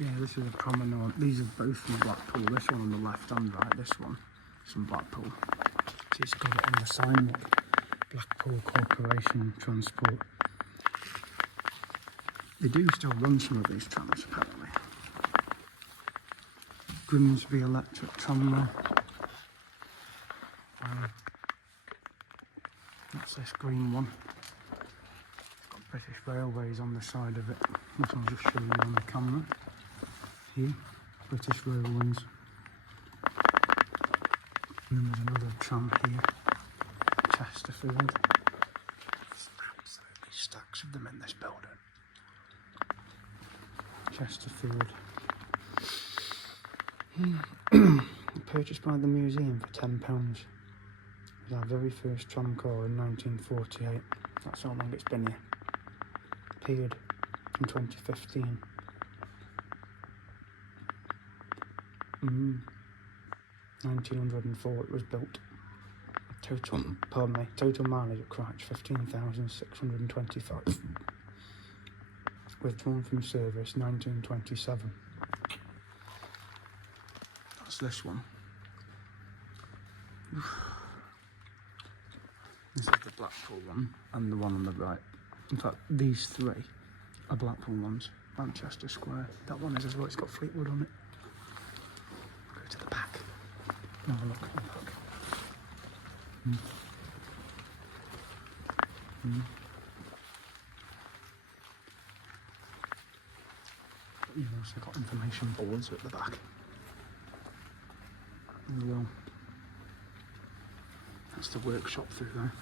Yeah, this is a promenade. These are both from Blackpool. This one on the left and right. This one is from Blackpool. So it's got it on the sign, look. Blackpool Corporation Transport. They do still run some of these trams, apparently. Grimsby Electric Tramway. That's this green one. It's got British Railways on the side of it. This I'll just show you on the camera. Here, British Railways. And then there's another tram here, Chesterfield. There's absolutely stacks of them in this building. Chesterfield. Purchased by the museum for £10. It was our very first tram car in 1948. That's how long it's been here. Appeared in 2015. 1904 it was built. Total mileage at Crouch 15,625. Withdrawn from service 1927. That's this one. This is the Blackpool one and the one on the right. In fact, these three are Blackpool ones. Manchester Square. That one is as well. It's got Fleetwood on it. Go to the back. Have a look at the back. You've also got information boards at the back. There we go. That's the workshop through there.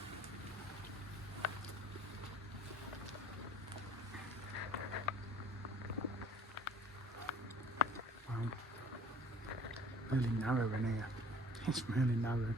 Wow. Really narrow in here. It's really narrow.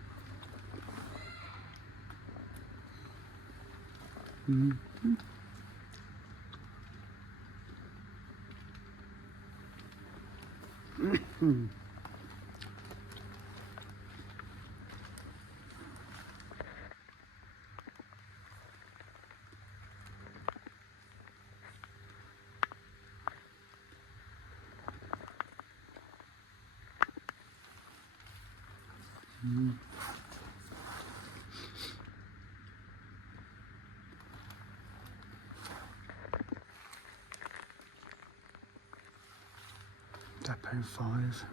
Depot 5.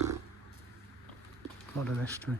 A lot of history.